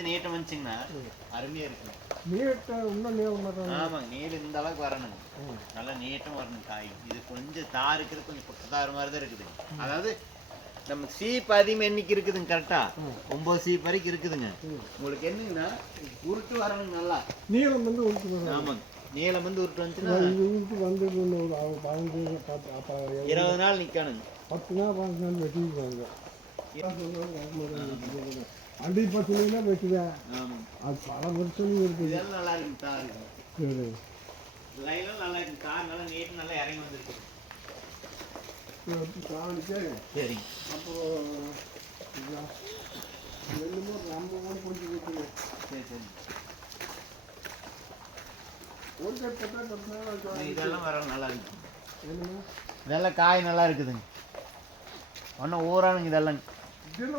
கொஞ்சம் நீட்டம் வந்துச்சுங்கன்னா அருமையா இருக்கும் நீட்ட இன்னும் ஆமாங்க நீளம் இந்த அளவுக்கு வரணுங்க. நல்லா நீட்டம் வரணும் காய். இது கொஞ்சம் தார் இருக்குது கொஞ்சம் பக்கத்தாறு மாதிரி தான் இருக்குது அதாவது நம்ம சீப் அதிகம் எண்ணிக்கை இருக்குதுங்க கரெக்டா ஒன்பது சீப் வரைக்கும் இருக்குதுங்க. உங்களுக்கு என்னங்கன்னா உருட்டு வரணுங்க நல்லா. நீளம் வந்து உருட்டு ஆமாங்க. நீளம் வந்து உருட்டு வந்துச்சுன்னா உருட்டு வந்து? இருபது நாள் நிக்கணுங்க. பத்து நாள் பதினஞ்சு நாள் வெட்டிக்குவாங்க அடி பத்து நாள் அது பல வருஷம் இருக்குது இதெல்லாம் நல்லா இருக்கு தார் சரி லைனும் நல்லா இருக்கு தார் நல்லா நீட் நல்லா இறங்கி வந்திருக்கு காணிக்க சரிங்க அப்புறம் ரெண்டுமோ ரொம்ப கூட கொஞ்சம் வைக்கணும் சரி சரி ஒரு கை போட்டா இதெல்லாம் வர நல்லா இருக்கு. இதெல்லாம் காய் நல்லா இருக்குதுங்க. ஒன்றும் ஊறானுங்க இதெல்லாம். de la